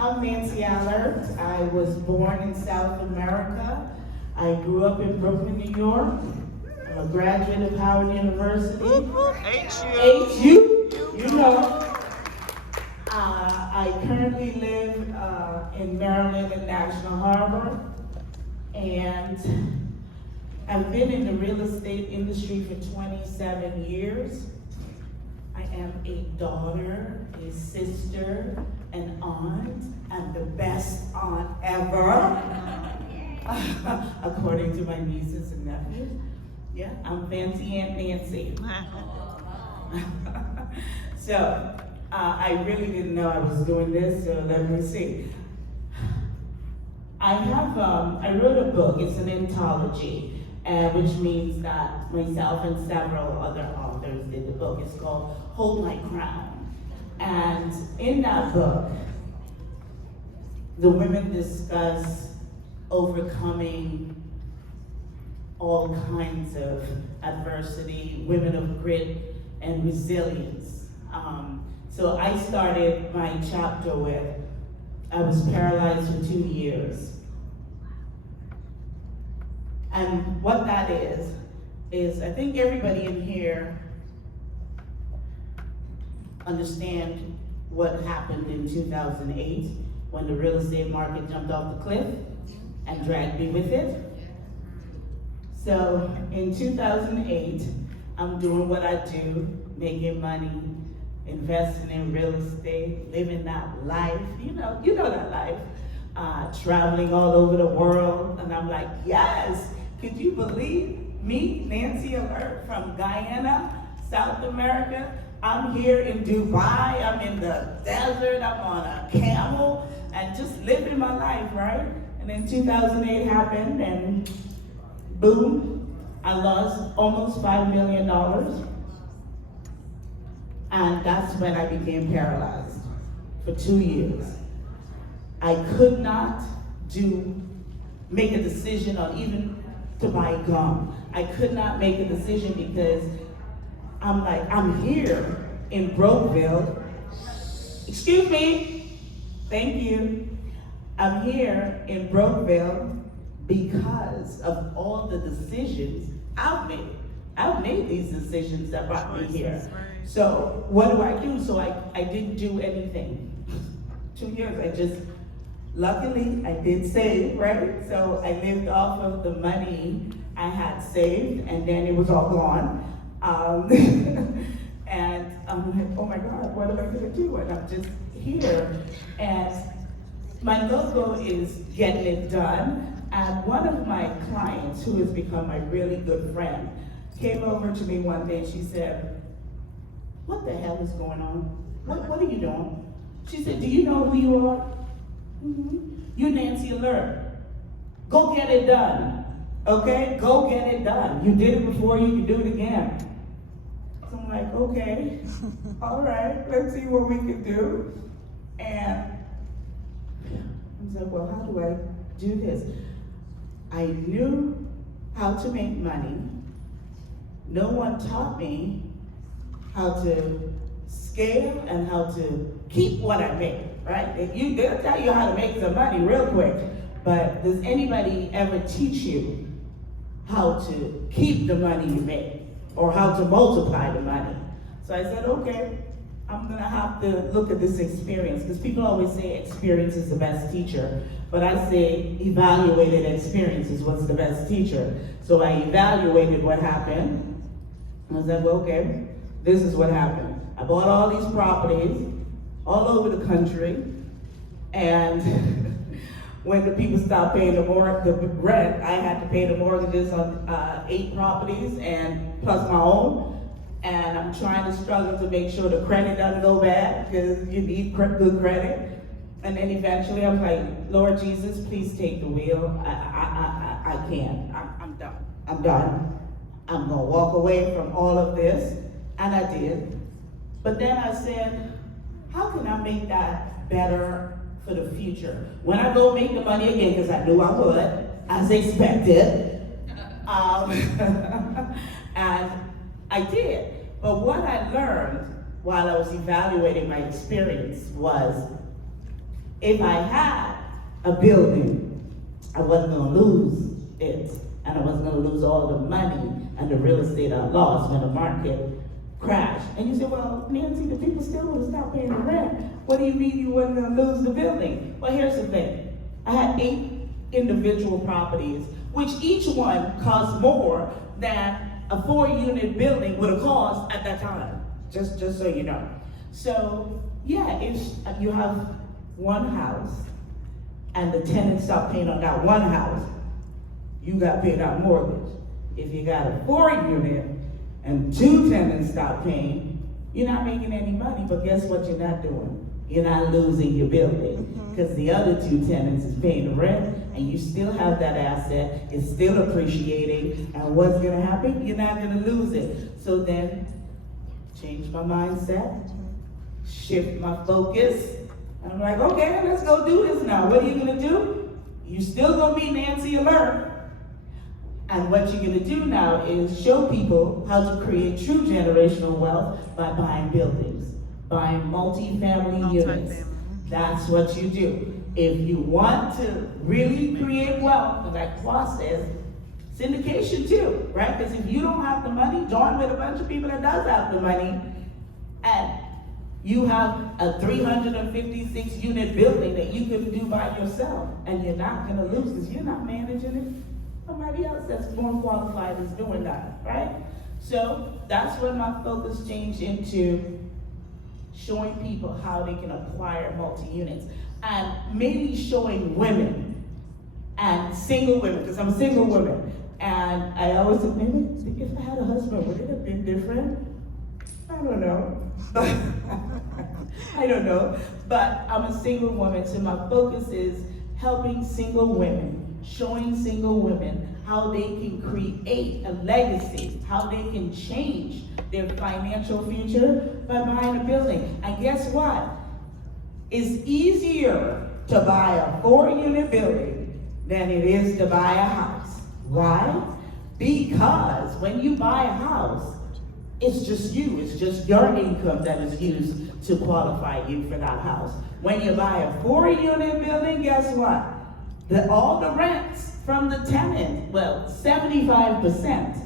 I'm Nancy Alert. I was born in South America. I grew up in Brooklyn, New York. I'm a graduate of Howard University. HU, you know. I currently live in Maryland in National Harbor, and I've been in the real estate industry for 27 years. I am a daughter, a sister, an aunt, and the best aunt ever, according to my nieces and nephews. Yeah, I'm Fancy Aunt Nancy. So, I really didn't know I was doing this, so let me see. I wrote a book, it's an anthology, which means that myself and several other authors did the book. It's called Hold My Crown. And in that book, the women discuss overcoming all kinds of adversity, women of grit and resilience. So I started my chapter with, I was paralyzed for 2 years. And what that is I think everybody in here understand what happened in 2008 when the real estate market jumped off the cliff and dragged me with it. So in 2008, I'm doing what I do, making money, investing in real estate, living that life, you know that life, traveling all over the world, and I'm like, yes, could you believe me, Nancy Alert from Guyana, South America? I'm here in Dubai, I'm in the desert, I'm on a camel, and just living my life, right? And then 2008 happened, and boom, I lost almost $5 million. And that's when I became paralyzed for 2 years. I could not make a decision on even to buy gum. I could not make a decision because I'm like, I'm here in Brokeville. Excuse me, thank you. I'm here in Brokeville because of all the decisions I've made. I've made these decisions that brought me here. So what do? So I didn't do anything. 2 years, luckily I did save, right? So I lived off of the money I had saved, and then it was all gone. And I'm like, oh my God, what am I gonna do? And I'm just here. And my logo is getting it done. And one of my clients, who has become my really good friend, came over to me one day and she said, what the hell is going on? What are you doing? She said, do you know who you are? Mm-hmm. You're Nancy Alert. Go get it done, okay? Go get it done. You did it before, you can do it again. So I'm like, okay, all right, let's see what we can do. And I was like, well, how do I do this? I knew how to make money. No one taught me how to scale and how to keep what I make, right? They'll tell you how to make some money real quick, but does anybody ever teach you how to keep the money you make or how to multiply the money? So I said, okay, I'm gonna have to look at this experience, because people always say experience is the best teacher, but I say evaluated experience is what's the best teacher. So I evaluated what happened. I was like, well, okay, this is what happened. I bought all these properties all over the country, and when the people stopped paying the rent, I had to pay the mortgages on 8 properties and plus my own. And I'm trying to struggle to make sure the credit doesn't go bad, because you need good credit. And then eventually I was like, Lord Jesus, please take the wheel. I can't. I'm done. I'm done. I'm gonna walk away from all of this. And I did. But then I said, how can I make that better for the future? When I go make the money again, because I knew I would, as expected. And I did. But what I learned while I was evaluating my experience was if I had a building, I wasn't gonna lose it, and I wasn't gonna lose all the money and the real estate I lost when the market crashed. And you say, well, Nancy, the people still would have stopped paying the rent. What do you mean you wasn't gonna lose the building? Well, here's the thing. I had 8 individual properties, which each one cost more than a 4-unit building would have cost at that time, just so you know. So, yeah, if you have one house and the tenants stop paying on that one house, you got to pay that mortgage. If you got a 4-unit and 2 tenants stop paying, you're not making any money, but guess what you're not doing? You're not losing your building, because the other 2 tenants is paying the rent, and you still have that asset, it's still appreciating, and what's gonna happen? You're not gonna lose it. So then, change my mindset, shift my focus, and I'm like, okay, let's go do this now. What are you gonna do? You're still gonna be Nancy Alert. And what you're gonna do now is show people how to create true generational wealth by buying buildings, buying multi-family units. That's what you do. If you want to really create wealth, like Qua says, syndication too, right? Because if you don't have the money, join with a bunch of people that does have the money, and you have a 356 unit building that you can do by yourself, and you're not gonna lose because you're not managing it. Somebody else that's more qualified is doing that, right? So that's when my focus changed into showing people how they can acquire multi-units, and mainly showing women and single women, because I'm a single woman. And I always think, maybe if I had a husband, would it have been different? I don't know. I don't know. But I'm a single woman, so my focus is helping single women, showing single women how they can create a legacy, how they can change their financial future by buying a building. And guess what? It's easier to buy a 4-unit building than it is to buy a house. Why? Because when you buy a house, it's just you, it's just your income that is used to qualify you for that house. When you buy a 4-unit building, guess what? All the rents from the tenant, well, 75%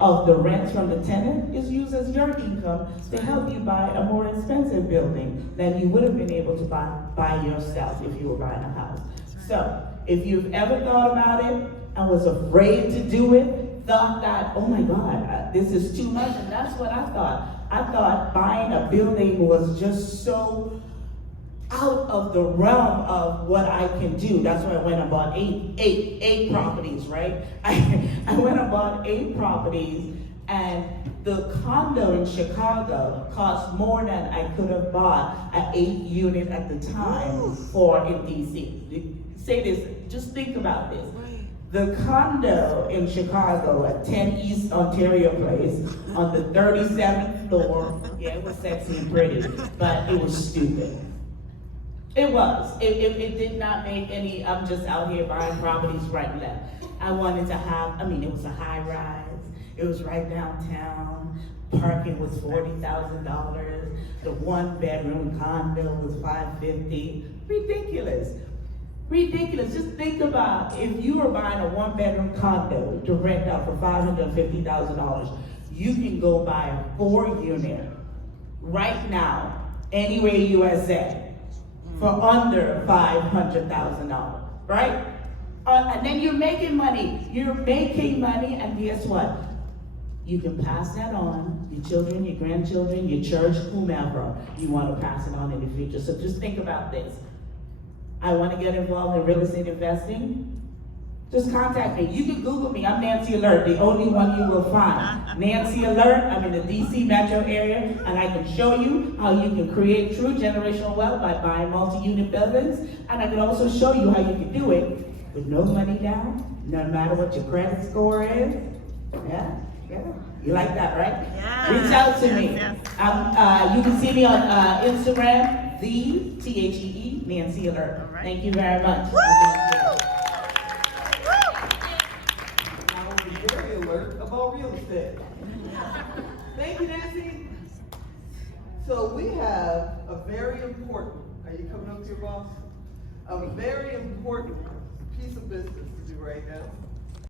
of the rent from the tenant is used as your income to help you buy a more expensive building than you would have been able to buy yourself if you were buying a house. So, if you've ever thought about it and was afraid to do it, thought that, oh my God, this is too much, and that's what I thought. I thought buying a building was just so out of the realm of what I can do. That's why I went and bought eight properties, right? I went and bought 8 properties, and the condo in Chicago cost more than I could have bought an 8-unit at the time for in DC. Say this, just think about this. The condo in Chicago at 10 East Ontario Place on the 37th floor, yeah, it was sexy and pretty, but it was stupid. It was. It did not make any, I'm just out here buying properties right and left. I wanted to have, it was a high rise. It was right downtown. Parking was $40,000. The 1-bedroom condo was $550. Ridiculous. Ridiculous. Just think about if you were buying a 1-bedroom condo to rent out for $550,000, you can go buy a 4-unit right now, anywhere USA, for under $500,000, right? And then you're making money. You're making money, and guess what? You can pass that on, your children, your grandchildren, your church, whomever you want to pass it on in the future. So just think about this. I want to get involved in real estate investing. Just contact me. You can Google me. I'm Nancy Alert, the only one you will find. Nancy Alert. I'm in the DC metro area, and I can show you how you can create true generational wealth by buying multi-unit buildings. And I can also show you how you can do it with no money down, no matter what your credit score is. Yeah. You like that, right? Yeah. Reach out to me. Yes. You can see me on Instagram, THEE, Nancy Alert. All right. Thank you very much. Very alert about real estate. Thank you, Nancy. So we have a very important, are you coming up to your boss? right now.